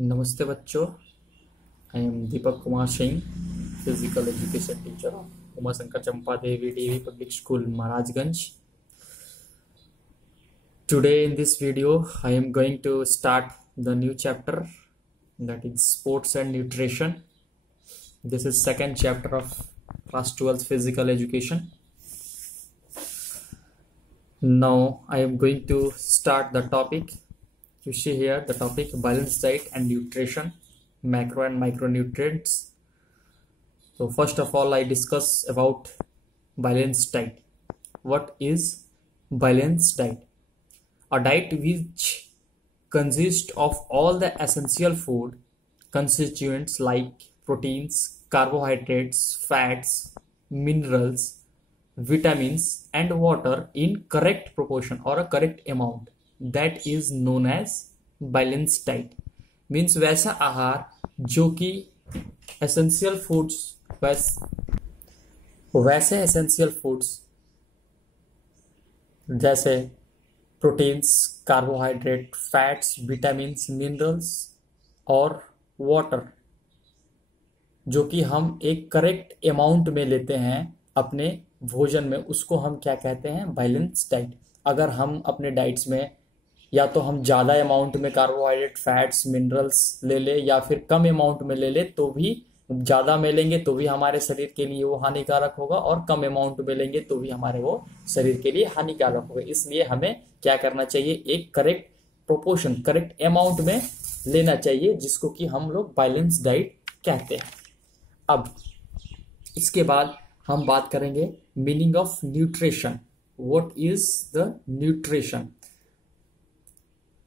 नमस्ते बच्चों। I am Deepak Kumar Singh, physical education teacher of Uma Shankar Champa Devi D V public school Maharajganj. Today in this video I am going to start the new chapter, that is sports and nutrition. This is second chapter of class 12 physical education. Now I am going to start the topic. You see here the topic balanced diet and nutrition, macro and micronutrients. So first of all I discuss about balanced diet. What is balanced diet? A diet which consists of all the essential food constituents like proteins, carbohydrates, fats, minerals, vitamins and water in correct proportion or a correct amount. That is known as balanced diet. Means वैसा आहार जो कि essential foods वैसे essential foods जैसे proteins, carbohydrate, fats, vitamins, minerals और water जो कि हम एक करेक्ट अमाउंट में लेते हैं अपने भोजन में, उसको हम क्या कहते हैं? Balance diet. अगर हम अपने डाइट्स में या तो हम ज़्यादा अमाउंट में कार्बोहाइड्रेट, फैट्स, मिनरल्स ले ले या फिर कम अमाउंट में ले ले, तो भी ज़्यादा में लेंगे तो भी हमारे शरीर के लिए वो हानिकारक होगा और कम अमाउंट में लेंगे तो भी हमारे वो शरीर के लिए हानिकारक होगा. इसलिए हमें क्या करना चाहिए? एक करेक्ट प्रोपोर्शन, करेक्ट अमाउंट में लेना चाहिए, जिसको कि हम लोग बैलेंस डाइट कहते हैं. अब इसके बाद हम बात करेंगे meaning of nutrition. What is the nutrition?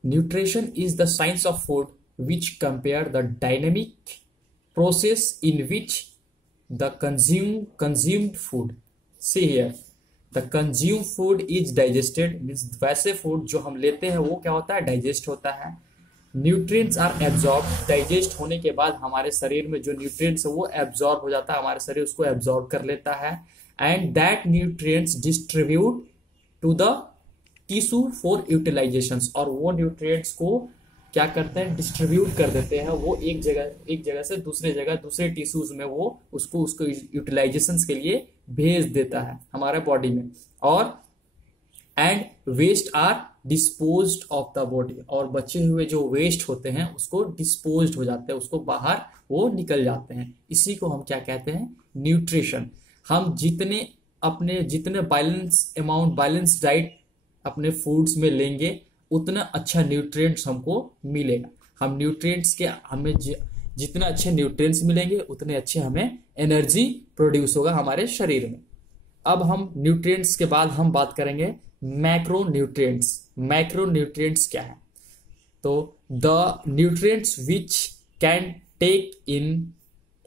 Nutrition is the science of food which compare the dynamic process in which the consumed food. See here, the consumed food is digested. Means वैसे food जो हम लेते हैं वो क्या होता है? Digest होता है. Nutrients are absorb. डाइजेस्ट होने के बाद हमारे शरीर में जो न्यूट्रिएंट्स है वो एब्जॉर्ब हो जाता है, हमारे शरीर उसको एब्जॉर्ब कर लेता है. And that nutrients distribute to the tissue for utilisations. और वो न्यूट्रिएंट्स को क्या करते हैं? डिस्ट्रीब्यूट कर देते हैं. वो एक जगह से दूसरे जगह, दूसरे टिश्यूज में वो उसको यूटिलाइजेशंस के लिए भेज देता है हमारे बॉडी में. और and waste are disposed of the body. और बचे हुए जो वेस्ट होते हैं उसको डिस्पोज्ड हो जाते हैं, उसको बाहर वो निकल जाते हैं. इसी को हम क्या कहते हैं? न्यूट्रिशन. हम जितने बैलेंस अमाउंट, बैलेंस डाइट अपने फूड्स में लेंगे उतना अच्छा न्यूट्रिएंट्स हमको मिलेगा. हमें जितने अच्छे न्यूट्रिएंट्स मिलेंगे उतने अच्छे हमें एनर्जी प्रोड्यूस होगा हमारे शरीर में. अब हम न्यूट्रिएंट्स के बाद हम बात करेंगे मैक्रो न्यूट्रिएंट्स. मैक्रो न्यूट्रिएंट्स क्या है? तो the nutrients which can take in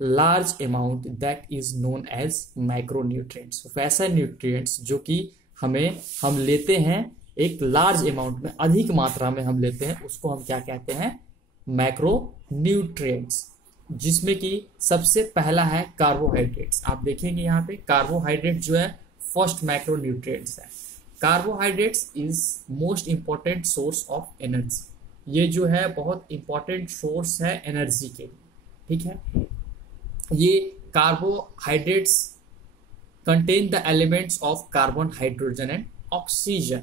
large amount, that is known as macro nutrients. वैसा न्यूट्रिएंट्स जो कि हम लेते हैं एक लार्ज अमाउंट में, अधिक मात्रा में हम लेते हैं, उसको हम क्या कहते हैं? Macro nutrients. जिसमें कि सबसे पहला है कार्बोहाइड्रेट्स. आप देखेंगे यहाँ पे कार्बोहाइड्रेट जो है फर्स्ट मैक्रो न्यूट्रिएंट्स है. Carbohydrates is most important source of energy. ये जो है बहुत इंपॉर्टेंट सोर्स है एनर्जी के लिए. ठीक है, ये carbohydrates contain the elements of carbon, hydrogen and oxygen.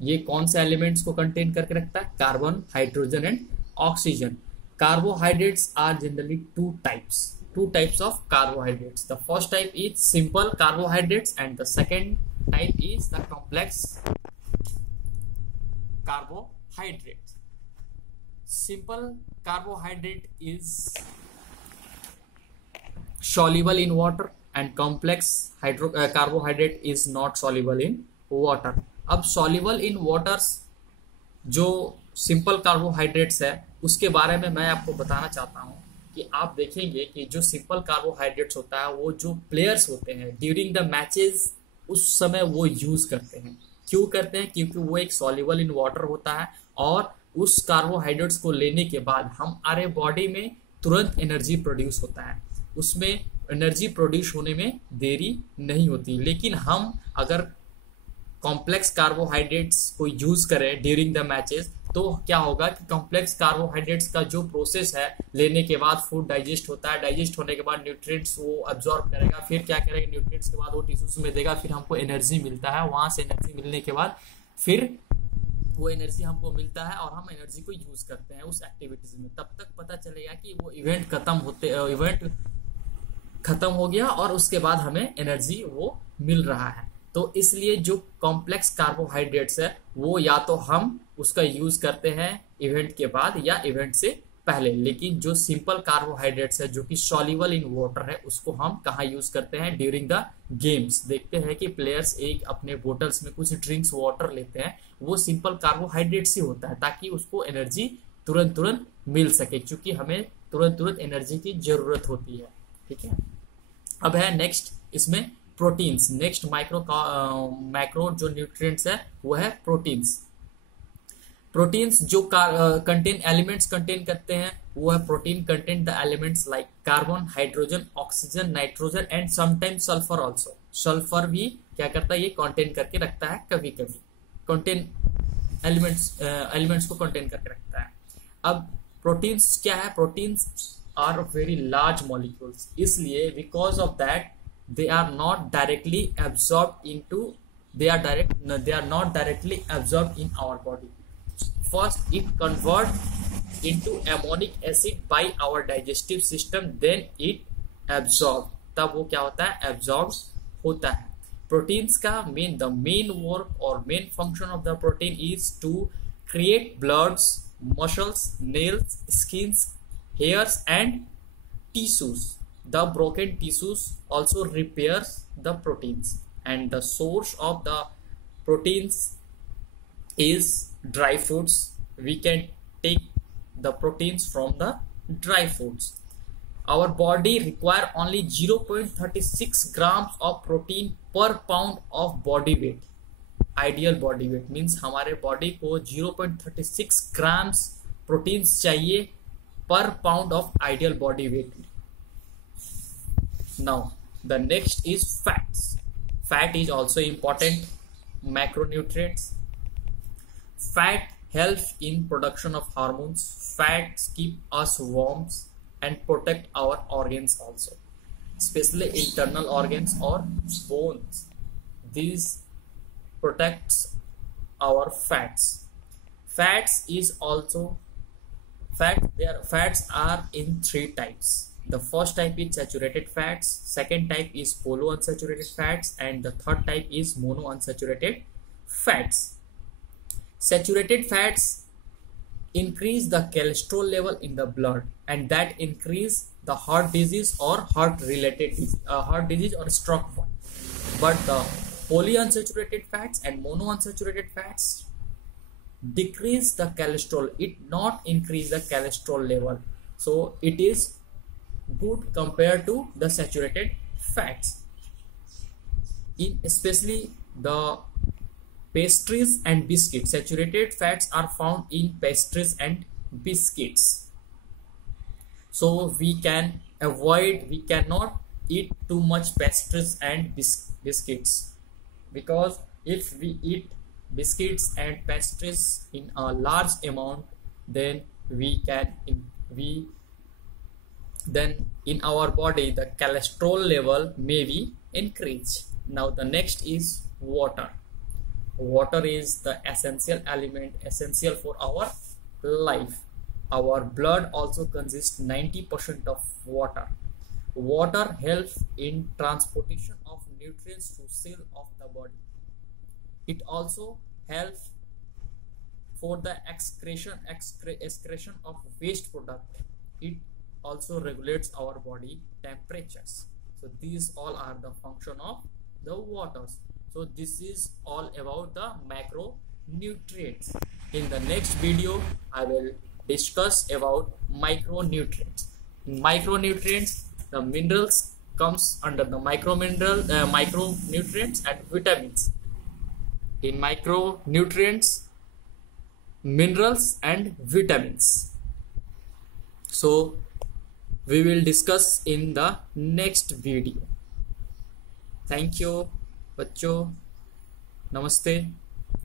ये कौन से एलिमेंट्स को कंटेन करके रखता है? Carbon, hydrogen and oxygen. Carbohydrates are generally two types of carbohydrates. The first type is simple carbohydrates and the second type is the complex carbohydrates. Simple carbohydrate is soluble in water and complex carbohydrate is not soluble in water. अब soluble in waters जो simple carbohydrates है उसके बारे में मैं आपको बताना चाहता हूँ कि आप देखेंगे कि जो simple carbohydrates होता है वो जो प्लेयर्स होते हैं during the matches उस समय वो यूज करते हैं. क्यों करते हैं? क्योंकि वो एक soluble in water होता है और उस कार्बोहाइड्रेट्स को लेने के बाद हमारे बॉडी में तुरंत एनर्जी प्रोड्यूस होता है. उसमें एनर्जी प्रोड्यूस होने में देरी नहीं होती. लेकिन हम अगर कॉम्प्लेक्स कार्बोहाइड्रेट्स को यूज करें ड्यूरिंग द मैचेस तो क्या होगा कि कॉम्प्लेक्स कार्बोहाइड्रेट्स का जो प्रोसेस है, लेने के बाद फूड डाइजेस्ट होता है, डाइजेस्ट होने के बाद न्यूट्रिएंट्स वो अब्जॉर्ब करेगा, फिर क्या करेगा, न्यूट्रिएंट्स के बाद वो टिश्यूज में देगा, फिर हमको एनर्जी मिलता है, वहां से एनर्जी मिलने के बाद फिर वो एनर्जी हमको मिलता है और हम एनर्जी को यूज करते हैं उस एक्टिविटीज में। तब तक पता चलेगा कि वो इवेंट खत्म हो गया और उसके बाद हमें एनर्जी वो मिल रहा है। तो इसलिए जो कॉम्प्लेक्स कार्बोहाइड्रेट्स है वो या तो हम उसका यूज करते हैं इवेंट के बाद या इवेंट से पहले, लेकिन जो सिंपल कार्बोहाइड्रेट्स है जो कि सॉल्युबल इन वाटर है उसको हम कहाँ यूज करते हैं, ड्यूरिंग द गेम्स। देखते हैं कि प्लेयर्स एक अपने बोटल्स में कुछ ड्रिंक्स वाटर लेते हैं, वो सिंपल कार्बोहाइड्रेट्स ही होता है ताकि उसको एनर्जी तुरंत तुरंत मिल सके, क्योंकि हमें तुरंत तुरंत एनर्जी की जरूरत होती है। ठीक है, अब है नेक्स्ट इसमें प्रोटीन्स। नेक्स्ट मैक्रो जो न्यूट्रिएंट्स है वो है प्रोटीन्स। प्रोटीन्स जो कंटेन एलिमेंट्स कंटेन करते हैं वो है protein contain the elements like carbon, hydrogen, oxygen, nitrogen and sometimes sulphur also. Sulphur भी क्या करता है, ये कंटेन करके रखता है, कभी कभी कंटेन एलिमेंट्स को कंटेन करके रखता है। अब प्रोटीन्स क्या है, proteins are very large molecules, इसलिए because of that they are not directly absorbed in our body. First it convert into ammonic acid by our digestive system, then it absorb, तब वो क्या होता है, absorb होता है। प्रोटीन्स का the main work or main function of the protein is to create bloods, muscles, nails, skins, hairs and tissues. The broken tissues also repairs the proteins, and the source of the proteins is dry foods. We can take the proteins from the dry foods. Our body require only 0.36 grams of protein per pound of body weight. Ideal body weight means हमारे body को 0.36 grams proteins चाहिए per pound of ideal body weight. Now the next is fats. Fat is also important macronutrients. Fat helps in production of hormones. Fats keep us warm and protect our organs also, especially internal organs or bones. These protects our fats. Fats are in 3 types. The first type is saturated fats, second type is polyunsaturated fats, and the third type is monounsaturated fats. Saturated fats increase the cholesterol level in the blood, and that increase the heart disease or heart disease or stroke one. But the polyunsaturated fats and monounsaturated fats decrease the cholesterol, it not increase the cholesterol level, so it is good compared to the saturated fats. In especially the pastries and biscuits, saturated fats are found in pastries and biscuits, so we cannot eat too much pastries and biscuits, because if we eat biscuits and pastries in a large amount, then then in our body the cholesterol level may be increased. Now the next is water. Water is the essential element, essential for our life. Our blood also consists 90% of water. Water helps in transportation of nutrients to cell of the body. It also helps for the excretion of waste product. It also regulates our body temperatures. So these all are the function of the waters. So this is all about the macronutrients. In the next video I will discuss about micronutrients. In micronutrients, the minerals comes under the micronutrients and vitamins. In micronutrients, minerals and vitamins. So we will discuss in the next video. Thank you बच्चों, नमस्ते।